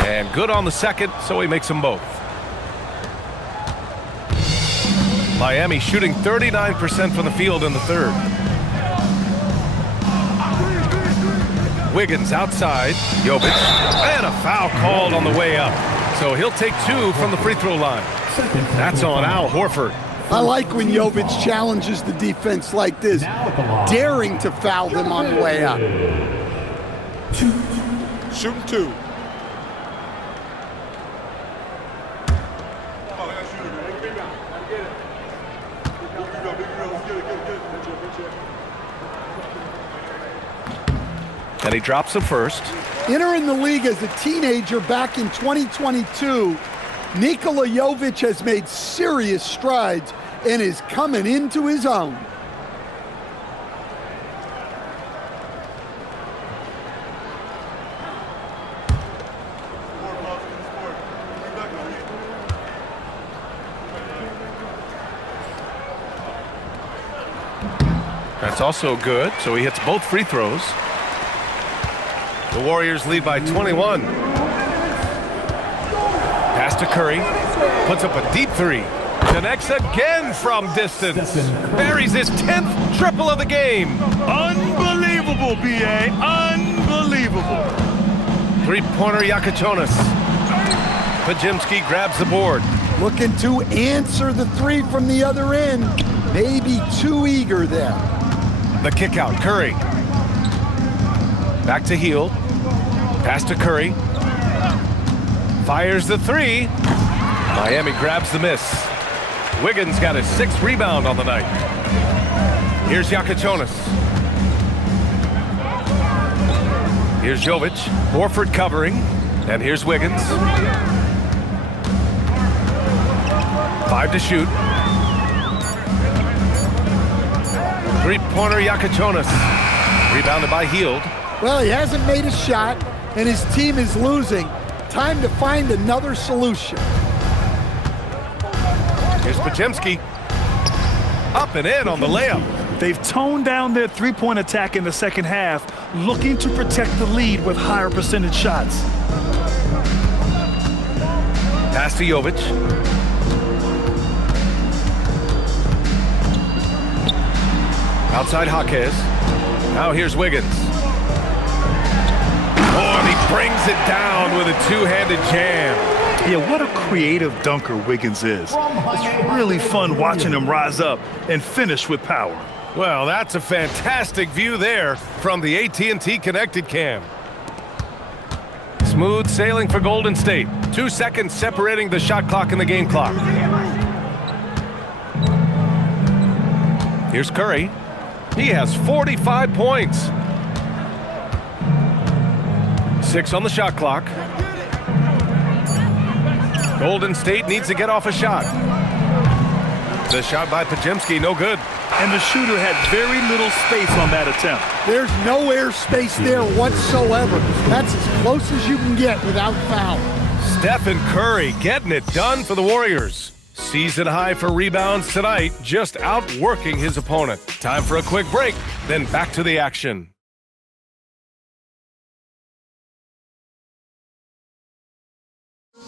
And good on the second, so he makes them both. Miami shooting 39% from the field in the third. Wiggins outside. Jovic. And a foul called on the way up. So he'll take two from the free throw line. That's on Al Horford. I like when Jovic challenges the defense like this, daring to foul them on the way up. Shooting two. And he drops the first. Entering the league as a teenager back in 2022, Nikola Jovic has made serious strides and is coming into his own. That's also good, so he hits both free throws. The Warriors lead by 21. Pass to Curry. Puts up a deep three. Connects again from distance. Buries his 10th triple of the game. Unbelievable, B.A. Unbelievable. Three-pointer Yakachonis. Pajimski grabs the board. Looking to answer the three from the other end. Maybe too eager there. The kick out, Curry. Back to Hield. Pass to Curry. Fires the three. Miami grabs the miss. Wiggins got his 6th rebound on the night. Here's Yakachonis. Here's Jovic. Horford covering. And here's Wiggins. 5 to shoot. Three-pointer Yakachonis. Rebounded by Hield. Well, he hasn't made a shot, and his team is losing. time to find another solution. Here's Podziemski. Up and in on the layup. They've toned down their three-point attack in the second half, looking to protect the lead with higher percentage shots. Pass to Jovic. Outside Jaquez. Now here's Wiggins. Oh, and he brings it down with a two-handed jam. Yeah, what a creative dunker Wiggins is. It's really fun watching him rise up and finish with power. Well, that's a fantastic view there from the AT&T Connected Cam. Smooth sailing for Golden State. 2 seconds separating the shot clock and the game clock. Here's Curry. He has 45 points. 6 on the shot clock. Golden State needs to get off a shot. The shot by Podziemski, no good. And the shooter had very little space on that attempt. There's no air space there whatsoever. That's as close as you can get without foul. Stephen Curry getting it done for the Warriors. Season high for rebounds tonight, just outworking his opponent. Time for a quick break, then back to the action.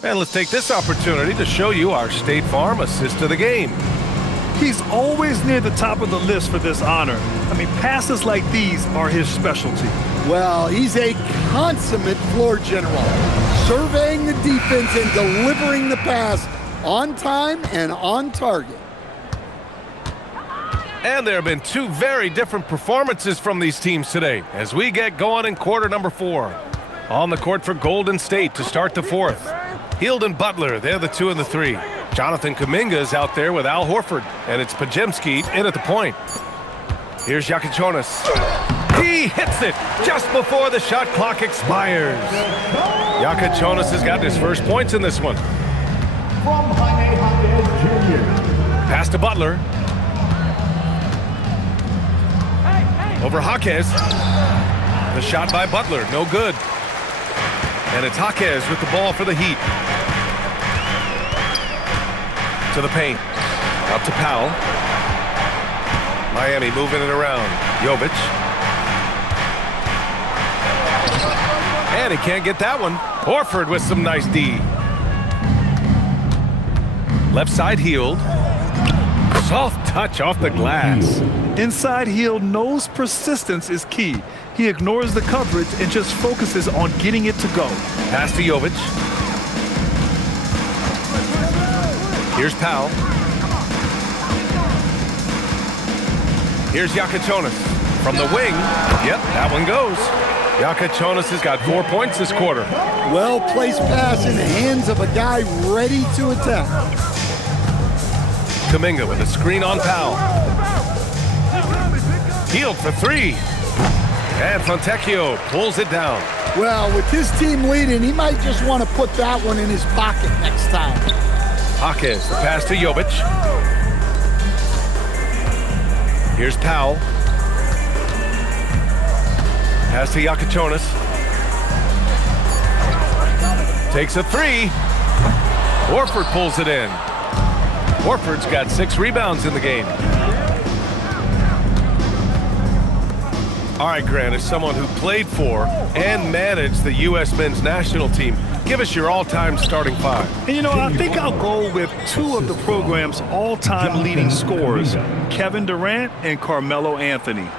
And let's take this opportunity to show you our State Farm assist of the game. He's always near the top of the list for this honor. I mean, passes like these are his specialty. Well, he's a consummate floor general, surveying the defense and delivering the pass on time and on target. And there have been 2 very different performances from these teams today as we get going in quarter number 4. On the court for Golden State to start the 4th. Hield and Butler, they're the 2 and the 3. Jonathan Kuminga is out there with Al Horford, and it's Podziemski in at the point. Here's Jakic. He hits it just before the shot clock expires. Jakic has gotten his first points in this one. Pass to Butler. Over Jaquez. The shot by Butler, no good. And it's Jaquez with the ball for the Heat. To the paint. Out to Powell. Miami moving it around. Jovic. And he can't get that one. Horford with some nice D. Left side Hield. Soft touch off the glass. Inside Hield knows persistence is key. He ignores the coverage and just focuses on getting it to go. Pass to Jovic. Here's Powell. Here's Jakic from the wing. Yep, that one goes. Jakic has got 4 points this quarter. Well-placed pass in the hands of a guy ready to attack. Kuminga with a screen on Powell. Hield for 3. And Fontecchio pulls it down. Well, with his team leading, he might just want to put that one in his pocket next time. Jaquez, the pass to Jovic. Here's Powell. Pass to Jakic. Takes a 3. Horford pulls it in. Horford's got 6 rebounds in the game. All right, Grant, as someone who played for and managed the U.S. men's national team, give us your all-time starting 5. And, you know, I think I'll go with 2 of the program's all-time leading scorers, Kevin Durant and Carmelo Anthony.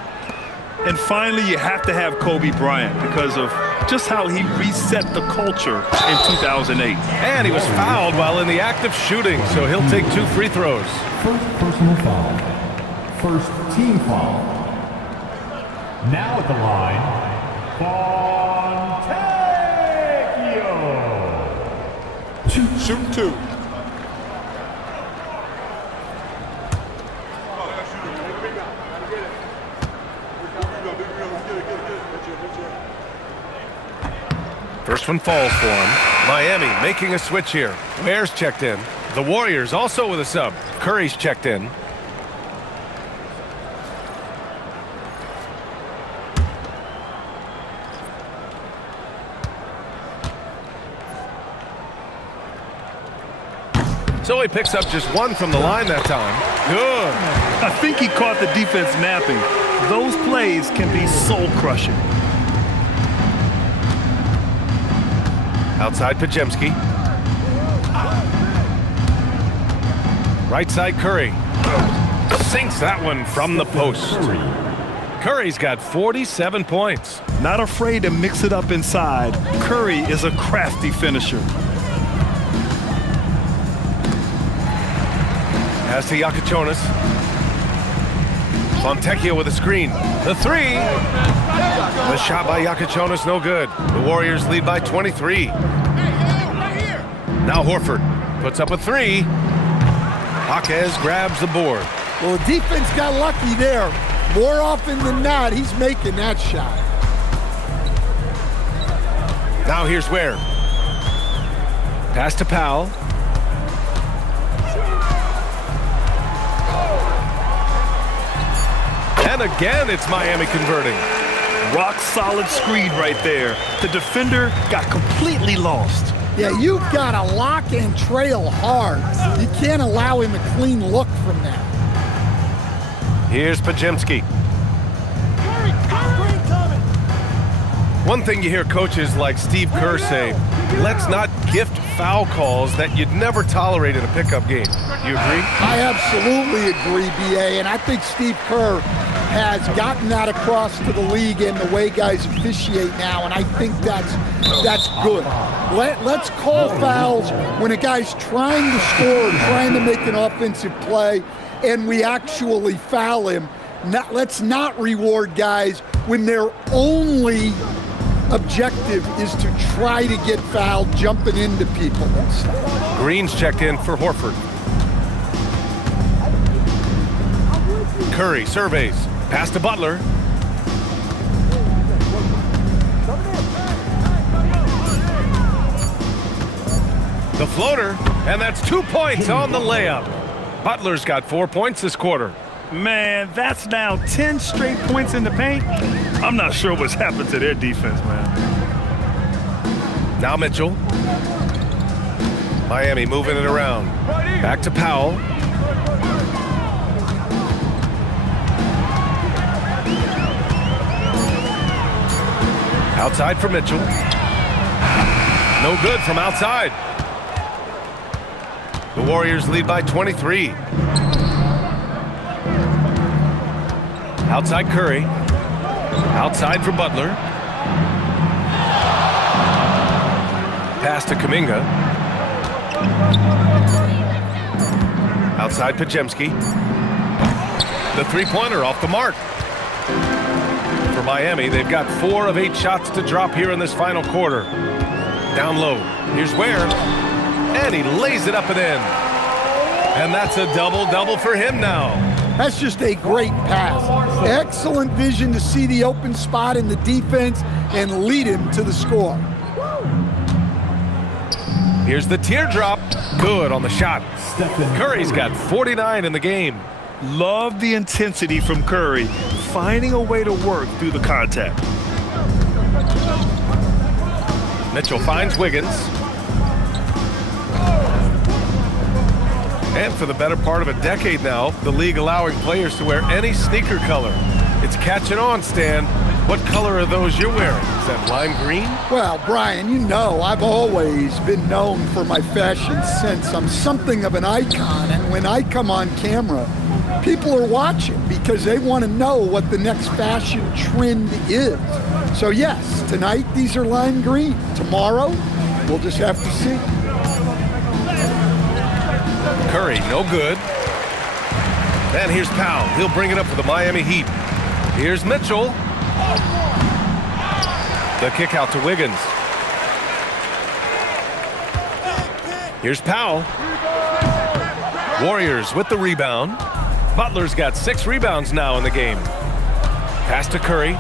And finally, you have to have Kobe Bryant because of just how he reset the culture in 2008. And he was fouled while in the act of shooting, so he'll take 2 free throws. First personal foul. First team foul. Now at the line, Fontecchio. Shoot 2. First one falls for him. Miami making a switch here. Ware's checked in. The Warriors also with a sub. Curry's checked in. So he picks up just one from the line that time. Good. I think he caught the defense napping. Those plays can be soul-crushing. Outside Pajemski. Right side Curry. Sinks that one from the post. Curry's got 47 points. Not afraid to mix it up inside. Curry is a crafty finisher. Pass to Iacochonis. Fontecchio with a screen. The three. The shot by Iacochonis, no good. The Warriors lead by 23. Now Horford puts up a three. Jaquez grabs the board. Well, the defense got lucky there. More often than not, he's making that shot. Now here's Ware. Pass to Powell. And again, it's Miami converting. Rock solid screen right there. The defender got completely lost. Yeah, you've got to lock and trail hard. You can't allow him a clean look from that. Here's Pajemski. One thing you hear coaches like Steve Kerr say, let's not gift foul calls that you'd never tolerate in a pickup game. You agree? I absolutely agree, B.A., and I think Steve Kerr has gotten that across to the league and the way guys officiate now, and I think that's good. Let's call fouls when a guy's trying to score, trying to make an offensive play, and we actually foul him. Let's not reward guys when their only objective is to try to get fouled, jumping into people and stuff. Green's checked in for Horford. Curry surveys. Pass to Butler. The floater, and that's 2 points on the layup. Butler's got 4 points this quarter. Man, that's now 10 straight points in the paint. I'm not sure what's happened to their defense, man. Now Mitchell. Miami moving it around. Back to Powell. Outside for Mitchell. No good from outside. The Warriors lead by 23. Outside Curry. Outside for Butler. Pass to Kuminga. Outside Pajemski. The three-pointer off the mark. For Miami, they've got 4 of 8 shots to drop here in this final quarter. Down low. Here's Ware. And he lays it up and in. And that's a double-double for him now. That's just a great pass. Excellent vision to see the open spot in the defense and lead him to the score. Here's the teardrop. Good on the shot. Curry's got 49 in the game. Love the intensity from Curry, finding a way to work through the contact. Mitchell finds Wiggins. And for the better part of a decade now, the league allowing players to wear any sneaker color. It's catching on, Stan. What color are those you're wearing? Is that lime green? Well, Brian, you know I've always been known for my fashion sense. I'm something of an icon, and when I come on camera, people are watching because they want to know what the next fashion trend is. So yes, tonight these are lime green. Tomorrow, we'll just have to see. Curry, no good. And here's Powell. He'll bring it up for the Miami Heat. Here's Mitchell. The kick out to Wiggins. Here's Powell. Warriors with the rebound. Butler's got 6 rebounds now in the game. Pass to Curry.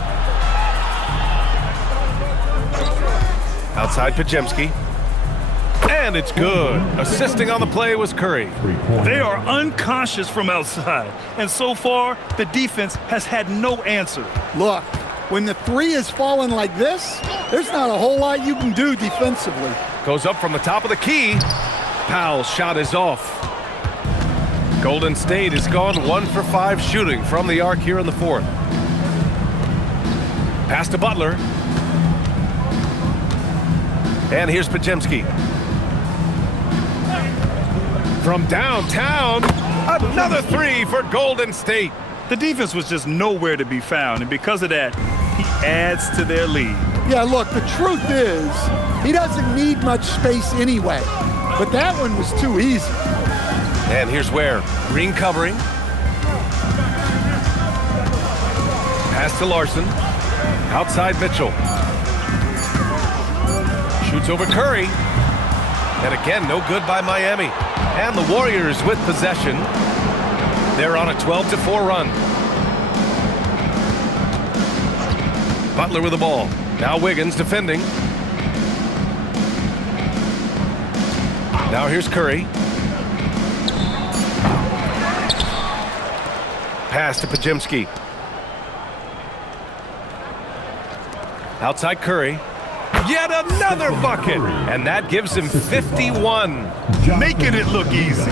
Outside Pajemski. And it's good. Assisting on the play was Curry. They are unconscious from outside, and so far, the defense has had no answer. Look, when the three is falling like this, there's not a whole lot you can do defensively. Goes up from the top of the key. Powell's shot is off. Golden State has gone 1 for 5 shooting from the arc here in the fourth. Pass to Butler. And here's Podziemski. From downtown, another three for Golden State. The defense was just nowhere to be found, and because of that, he adds to their lead. Yeah, look, the truth is, he doesn't need much space anyway. But that one was too easy. And here's Ware. Green covering. Pass to Larson. Outside Mitchell. Shoots over Curry. And again, no good by Miami. And the Warriors with possession. They're on a 12-4 run. Butler with the ball. Now Wiggins defending. Now here's Curry. Pass to Podziemski. Outside Curry. Yet another bucket. And that gives him 51. Making it look easy.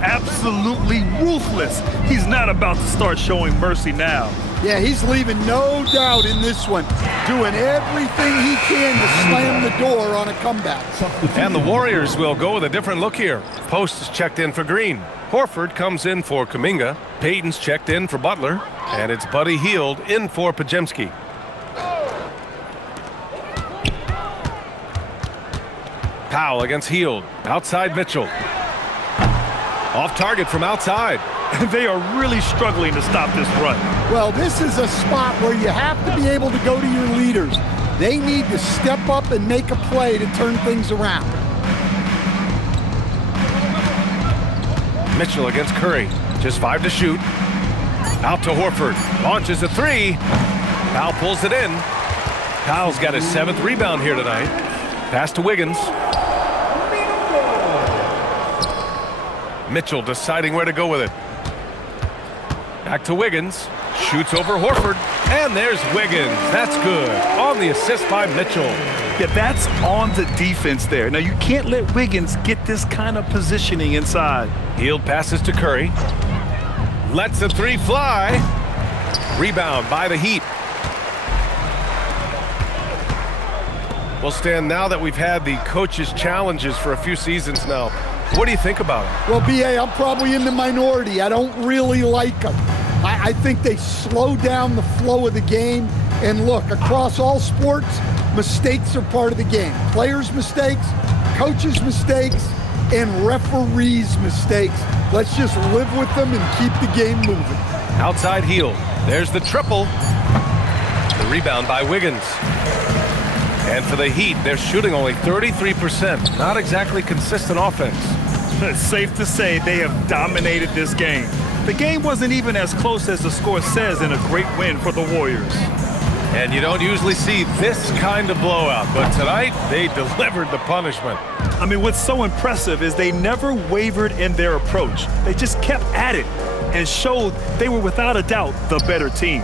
Absolutely ruthless. He's not about to start showing mercy now. Yeah, he's leaving no doubt in this one. Doing everything he can to slam the door on a comeback. And the Warriors will go with a different look here. Post is checked in for Green. Horford comes in for Kuminga. Payton's checked in for Butler. And it's Buddy Hield in for Podziemski. Powell against Hield. Outside Mitchell. Off target from outside. They are really struggling to stop this run. Well, this is a spot where you have to be able to go to your leaders. They need to step up and make a play to turn things around. Mitchell against Curry. Just 5 to shoot. Out to Horford. Launches a three. Powell pulls it in. Powell's got his 7th rebound here tonight. Pass to Wiggins. Mitchell deciding where to go with it. Back to Wiggins. Shoots over Horford. And there's Wiggins. That's good. On the assist by Mitchell. Yeah, that's on the defense there. Now, you can't let Wiggins get this kind of positioning inside. Hield passes to Curry. Lets the three fly. Rebound by the Heat. Well, Stan, now that we've had the coaches' challenges for a few seasons now, what do you think about it? Well, B.A., I'm probably in the minority. I don't really like them. I think they slow down the flow of the game. And look, across all sports, mistakes are part of the game. Players' mistakes, coaches' mistakes, and referees' mistakes. Let's just live with them and keep the game moving. Outside Hield. There's the triple. The rebound by Wiggins. And for the Heat, they're shooting only 33%. Not exactly consistent offense. It's safe to say they have dominated this game. The game wasn't even as close as the score says in a great win for the Warriors. And you don't usually see this kind of blowout, but tonight they delivered the punishment. I mean, what's so impressive is they never wavered in their approach. They just kept at it and showed they were without a doubt the better team.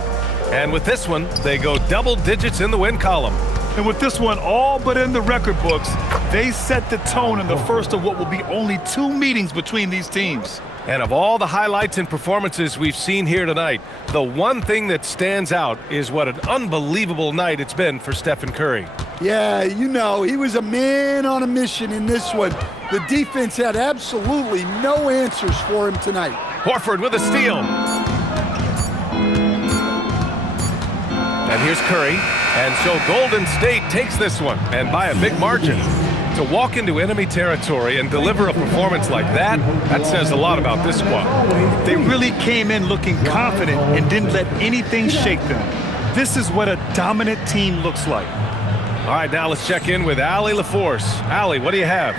And with this one, they go double digits in the win column. And with this one all but in the record books, they set the tone in the first of what will be only 2 meetings between these teams. And of all the highlights and performances we've seen here tonight, the one thing that stands out is what an unbelievable night it's been for Stephen Curry. Yeah, you know, he was a man on a mission in this one. The defense had absolutely no answers for him tonight. Horford with a steal. And here's Curry. And so Golden State takes this one, and by a big margin. To walk into enemy territory and deliver a performance like that, that says a lot about this squad. They really came in looking confident and didn't let anything shake them. This is what a dominant team looks like. All right, now let's check in with Allie LaForce. Allie, what do you have?